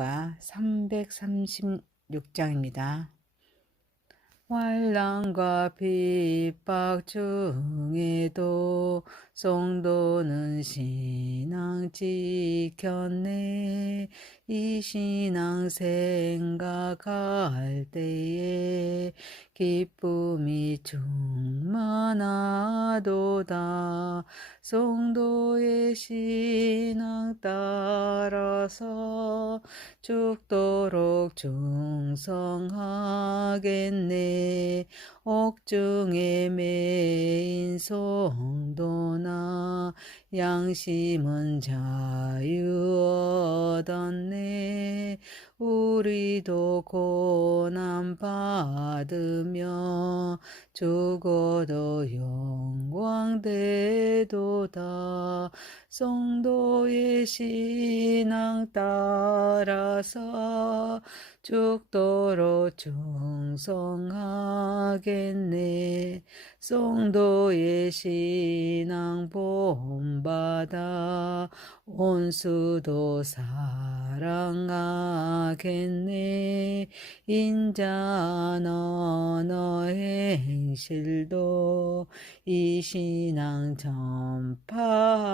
찬송가 336장입니다. 환난과 핍박 중에도 성도는 신앙 지켰네. 이 신앙 생각할 때에 기쁨이 충만하도다. 성도의 신앙 따라서 죽도록 충성하겠네. 옥중에 매인 성도나 양심은 자유 얻었네. 우리도 고난 받으며 죽어도 영광 되도다. 성도의 신앙 따라서 죽도록 충성하겠네. 성도의 신앙 본받아 온수도 사랑하겠네. 인자한 언어 행실도 이 신앙 전파하리라.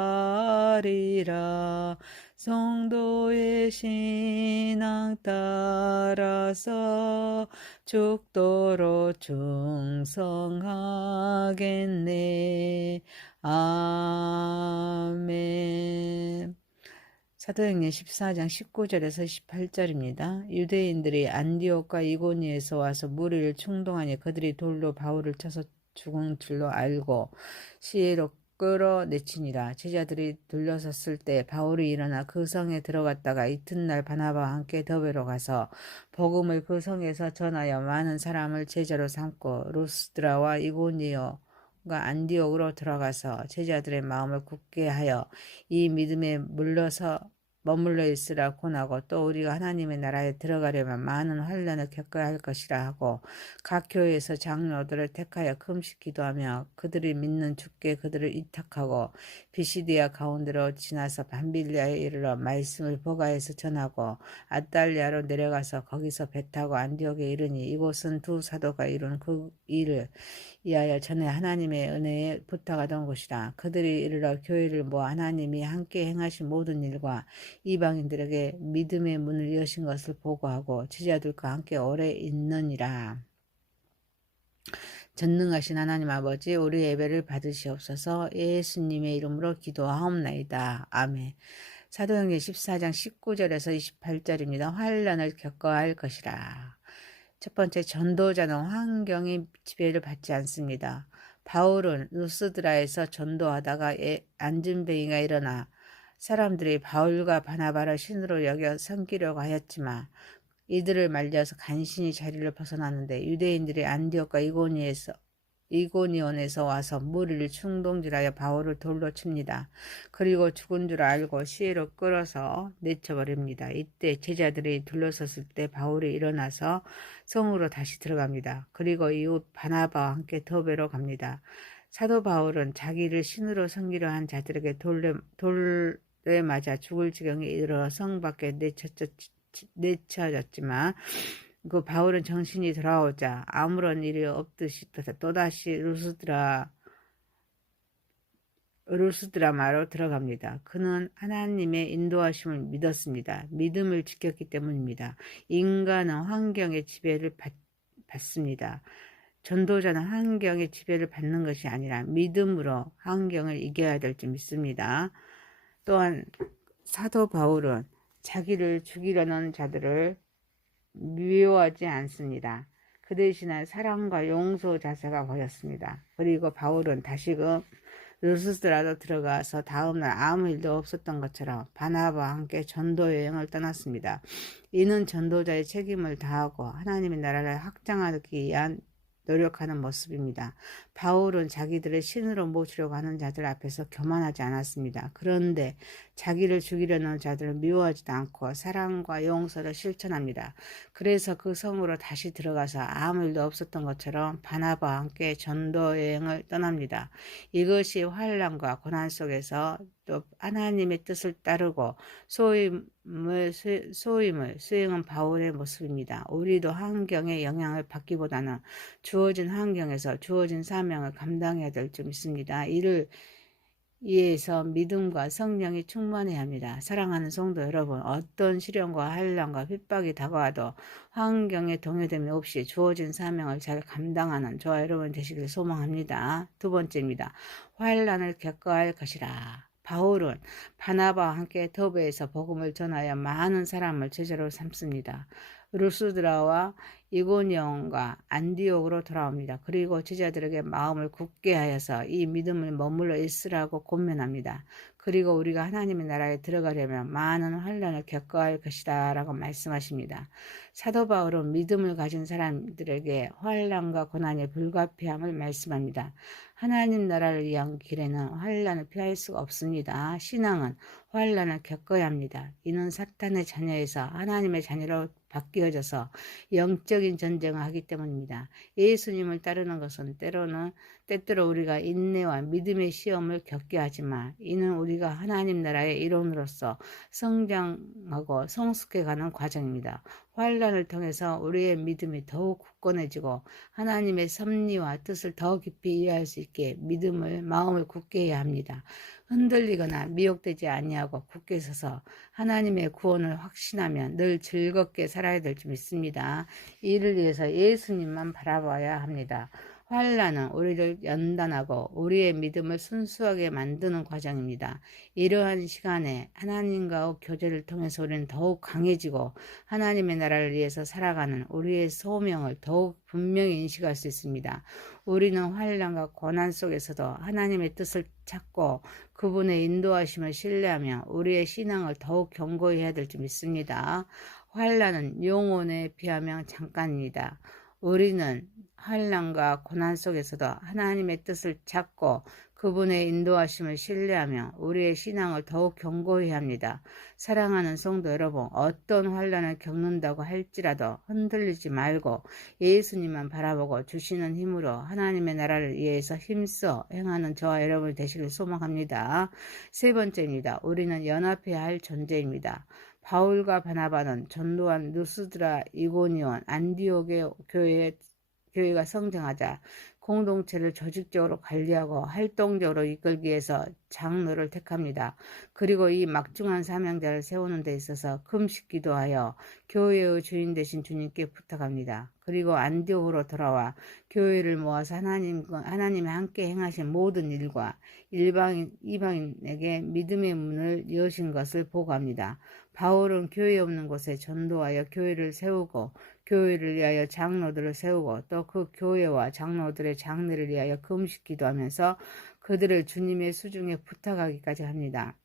성도의 신앙 따라서 죽도록 충성하겠네. 아멘. 사도행전 14장 19절에서 18절입니다. 유대인들이 안디옥과 이고니에서 와서 무리를 충동하니 그들이 돌로 바울을 쳐서 죽은 줄로 알고 시내로 끌어내치니라. 제자들이 둘러섰을 때 바울이 일어나 그 성에 들어갔다가 이튿날 바나바와 함께 더베로 가서 복음을 그 성에서 전하여 많은 사람을 제자로 삼고 루스드라와 이고니오가 안디옥으로 들어가서 제자들의 마음을 굳게 하여 이 믿음에 머물러 있으라 권하고, 또 우리가 하나님의 나라에 들어가려면 많은 환난을 겪어야 할 것이라 하고, 각 교회에서 장로들을 택하여 금식 기도하며 그들이 믿는 주께 그들을 위탁하고 비시디아 가운데로 지나서 밤빌리아에 이르러 말씀을 보가에서 전하고 아달리아로 내려가서 거기서 배 타고 안디옥에 이르니, 이곳은 두 사도가 이룬 그 일을 이하여 전에 하나님의 은혜에 부탁하던 곳이라. 그들이 이르러 교회를 모아 하나님이 함께 행하신 모든 일과 이방인들에게 믿음의 문을 여신 것을 보고하고 제자들과 함께 오래 있느니라. 전능하신 하나님 아버지, 우리 예배를 받으시옵소서. 예수님의 이름으로 기도하옵나이다. 아멘. 사도행전 14장 19절에서 28절입니다. 환난을 겪어야 할 것이라. 첫 번째, 전도자는 환경의 지배를 받지 않습니다. 바울은 루스드라에서 전도하다가 안진뱅이가 일어나 사람들이 바울과 바나바를 신으로 여겨 섬기려고 하였지만 이들을 말려서 간신히 자리를 벗어났는데, 유대인들이 안디옥과 이고니온에서 와서 무리를 충동질하여 바울을 돌로 칩니다. 그리고 죽은 줄 알고 시내로 끌어서 내쳐버립니다. 이때 제자들이 둘러섰을 때 바울이 일어나서 성으로 다시 들어갑니다. 그리고 이후 바나바와 함께 더베로 갑니다. 사도 바울은 자기를 신으로 섬기려 한 자들에게 돌에 맞아 죽을 지경에 이르러 성 밖에 내쳐졌지만 그 바울은 정신이 돌아오자 아무런 일이 없듯이 또다시 루스드라마로 들어갑니다. 그는 하나님의 인도하심을 믿었습니다. 믿음을 지켰기 때문입니다. 인간은 환경의 지배를 받습니다. 전도자는 환경의 지배를 받는 것이 아니라 믿음으로 환경을 이겨야 될지 믿습니다. 또한 사도 바울은 자기를 죽이려는 자들을 미워하지 않습니다. 그 대신에 사랑과 용서 자세가 보였습니다. 그리고 바울은 다시금 루스드라로 들어가서 다음날 아무 일도 없었던 것처럼 바나바와 함께 전도 여행을 떠났습니다. 이는 전도자의 책임을 다하고 하나님의 나라를 확장하기 위한 노력하는 모습입니다. 바울은 자기들을 신으로 모시려고 하는 자들 앞에서 교만하지 않았습니다. 그런데 자기를 죽이려는 자들을 미워하지도 않고 사랑과 용서를 실천합니다. 그래서 그 성으로 다시 들어가서 아무 일도 없었던 것처럼 바나바와 함께 전도 여행을 떠납니다. 이것이 환난과 고난 속에서 또 하나님의 뜻을 따르고 소위 소임을 수행한 바울의 모습입니다. 우리도 환경의 영향을 받기보다는 주어진 환경에서 주어진 사명을 감당해야 될 줄 믿습니다. 이를 위해서 믿음과 성령이 충만해야 합니다. 사랑하는 성도 여러분, 어떤 시련과 환난과 핍박이 다가와도 환경에 동요됨이 없이 주어진 사명을 잘 감당하는 저와 여러분 되시길 소망합니다. 두 번째입니다. 환난을 겪어야 할 것이라. 바울은 바나바와 함께 더베에서 복음을 전하여 많은 사람을 제자로 삼습니다. 루스드라와 이고니온과 안디옥으로 돌아옵니다. 그리고 제자들에게 마음을 굳게 하여서 이 믿음을 머물러 있으라고 권면합니다. 그리고 우리가 하나님의 나라에 들어가려면 많은 환난을 겪어야 할 것이다 라고 말씀하십니다. 사도 바울은 믿음을 가진 사람들에게 환난과 고난의 불가피함을 말씀합니다. 하나님 나라를 위한 길에는 환난을 피할 수가 없습니다. 신앙은 환난을 겪어야 합니다. 이는 사탄의 자녀에서 하나님의 자녀로 바뀌어져서 영적인 전쟁을 하기 때문입니다. 예수님을 따르는 것은 때때로 우리가 인내와 믿음의 시험을 겪게 하지만 이는 우리가 하나님 나라의 일원으로서 성장하고 성숙해가는 과정입니다. 환난을 통해서 우리의 믿음이 더욱 굳건해지고 하나님의 섭리와 뜻을 더 깊이 이해할 수 있게 마음을 굳게 해야 합니다. 흔들리거나 미혹되지 아니하고 굳게 서서 하나님의 구원을 확신하며 늘 즐겁게 살아야 될 줄 믿습니다. 이를 위해서 예수님만 바라봐야 합니다. 환난은 우리를 연단하고 우리의 믿음을 순수하게 만드는 과정입니다. 이러한 시간에 하나님과 교제를 통해서 우리는 더욱 강해지고 하나님의 나라를 위해서 살아가는 우리의 소명을 더욱 분명히 인식할 수 있습니다. 우리는 환난과 고난 속에서도 하나님의 뜻을 찾고 그분의 인도하심을 신뢰하며 우리의 신앙을 더욱 견고히 해야 될 줄 믿습니다. 환난은 영혼에 비하면 잠깐입니다. 우리는 환난과 고난 속에서도 하나님의 뜻을 찾고 그분의 인도하심을 신뢰하며 우리의 신앙을 더욱 견고히 합니다. 사랑하는 성도 여러분, 어떤 환난을 겪는다고 할지라도 흔들리지 말고 예수님만 바라보고 주시는 힘으로 하나님의 나라를 위해서 힘써 행하는 저와 여러분 되시길 소망합니다. 세 번째입니다. 우리는 연합해야 할 존재입니다. 바울과 바나바는 전도한 루스드라, 이고니온, 안디옥의 교회가 성장하자 공동체를 조직적으로 관리하고 활동적으로 이끌기 위해서 장로를 택합니다. 그리고 이 막중한 사명자를 세우는 데 있어서 금식 기도하여 교회의 주인 되신 주님께 부탁합니다. 그리고 안디옥으로 돌아와 교회를 모아서 하나님이 함께 행하신 모든 일과 이방인에게 믿음의 문을 여신 것을 보고합니다. 바울은 교회 없는 곳에 전도하여 교회를 세우고 교회를 위하여 장로들을 세우고 또 그 교회와 장로들의 장례를 위하여 금식 기도하면서 그들을 주님의 수중에 부탁하기까지 합니다.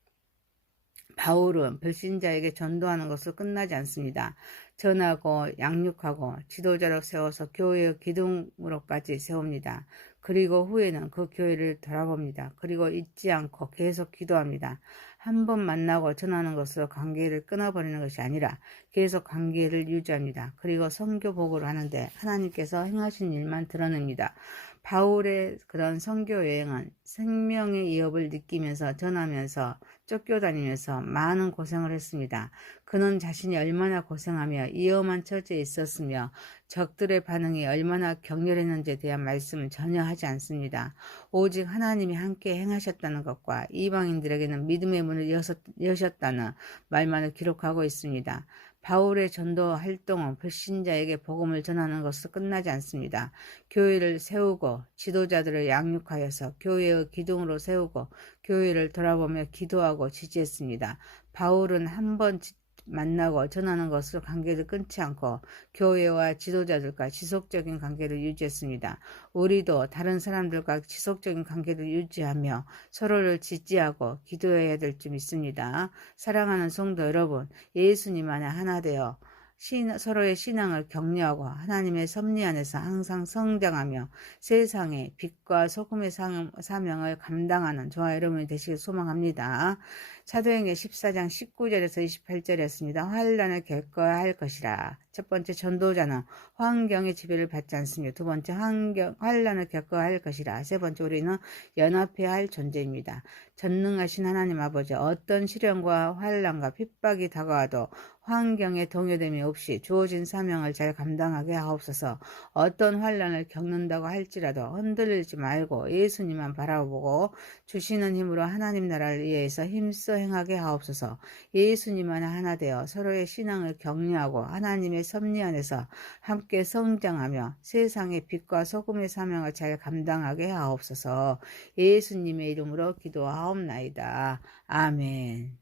바울은 불신자에게 전도하는 것으로 끝나지 않습니다. 전하고 양육하고 지도자로 세워서 교회의 기둥으로까지 세웁니다. 그리고 후에는 그 교회를 돌아봅니다. 그리고 잊지 않고 계속 기도합니다. 한 번 만나고 전하는 것으로 관계를 끊어버리는 것이 아니라 계속 관계를 유지합니다. 그리고 선교 보고를 하는데 하나님께서 행하신 일만 드러냅니다. 바울의 그런 선교 여행은 생명의 위협을 느끼면서 전하면서 쫓겨다니면서 많은 고생을 했습니다. 그는 자신이 얼마나 고생하며 위험한 처지에 있었으며 적들의 반응이 얼마나 격렬했는지에 대한 말씀을 전혀 하지 않습니다. 오직 하나님이 함께 행하셨다는 것과 이방인들에게는 믿음의 문을 여셨다는 말만을 기록하고 있습니다. 바울의 전도 활동은 불신자에게 복음을 전하는 것으로 끝나지 않습니다. 교회를 세우고 지도자들을 양육하여서 교회의 기둥으로 세우고 교회를 돌아보며 기도하고 지지했습니다. 바울은 한 번 만나고 전하는 것으로 관계를 끊지 않고 교회와 지도자들과 지속적인 관계를 유지했습니다. 우리도 다른 사람들과 지속적인 관계를 유지하며 서로를 지지하고 기도해야 될 줄 믿습니다. 사랑하는 성도 여러분, 예수님 안에 하나 되어 서로의 신앙을 격려하고 하나님의 섭리 안에서 항상 성장하며 세상에 빛과 소금의 사명을 감당하는 저와 여러분이 되시길 소망합니다. 사도행전 14장 19절에서 28절이었습니다. 환난을 겪어야 할 것이라. 첫 번째, 전도자는 환경의 지배를 받지 않습니다. 두 번째, 환난을 겪어야 할 것이라. 세 번째, 우리는 연합해야 할 존재입니다. 전능하신 하나님 아버지, 어떤 시련과 환난과 핍박이 다가와도 환경에 동요됨이 없이 주어진 사명을 잘 감당하게 하옵소서. 어떤 환난을 겪는다고 할지라도 흔들리지 말고 예수님만 바라보고 주시는 힘으로 하나님 나라를 위해서 힘써 행하게 하옵소서. 예수님만 하나 되어 서로의 신앙을 격려하고 하나님의 섭리 안에서 함께 성장하며 세상의 빛과 소금의 사명을 잘 감당하게 하옵소서. 예수님의 이름으로 기도하옵나이다. 아멘.